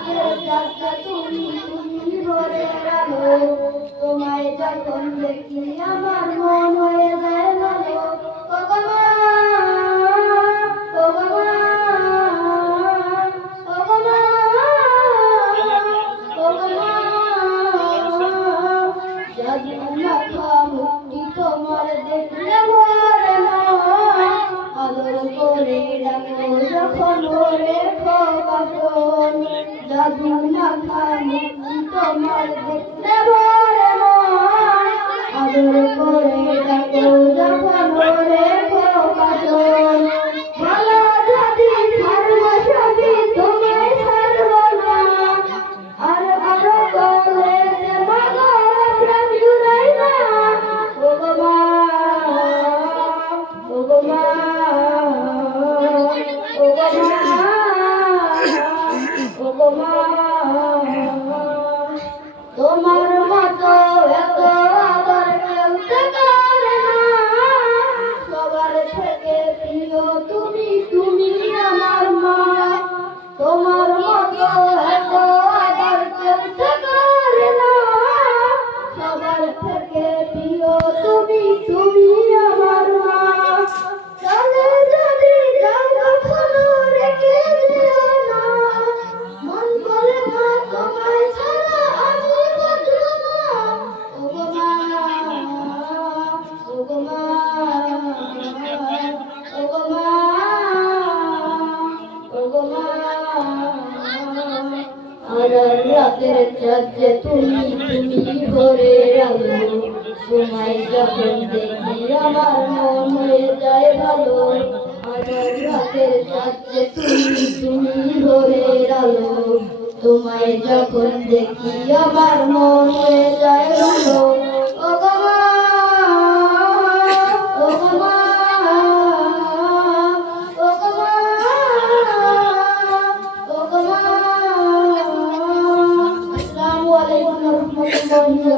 রাতের চাঁদটা তুমি ভোরের আলো তোমায় যখন দেখি আমার মন হয়ে যায় ভালো তোমার দেখলে ভরে আদর করে ডাকো যখন ভোরে খোকাপন জাদু মাখা মুক্তি তোমার দেখলে ভরে আদর করে ডাকো যখন ভোরে খোকাপন ভালো যদি সর্বসবই তোমায় ছাড়ব না আর আরো বলে মাগো প্রেম জুড়াই না তোমার মতো এত আদর কেউ করে না সবার থেকে প্রিয় তুমি তুমি আমার মা তোমার মতো এত আদর কেউ করে না সবার থেকে প্রিয় তুমি তুমি আমার মা চলে যদি যাও কখনো রেখে যেও না মন বলে মা তোমায় ছাড়া আমি বাঁচব না ওগো মা ওগো মা ওগো মা ওগো মা আধার রাতের চাঁদ যে তুমি ভোরের আলো তোমায় যখন দেখি আমার মন হয়ে যায় ভালো আধার রাতের চাঁদ যে তুমি ভোরের আলো তোমায় যখন দেখি আমার মন হয়ে যায় ভালো ওগো মা ওগো মা ওগো মা ওগো মা আসসালামু আলাইকুম ওয়া রাহমাতুল্লাহি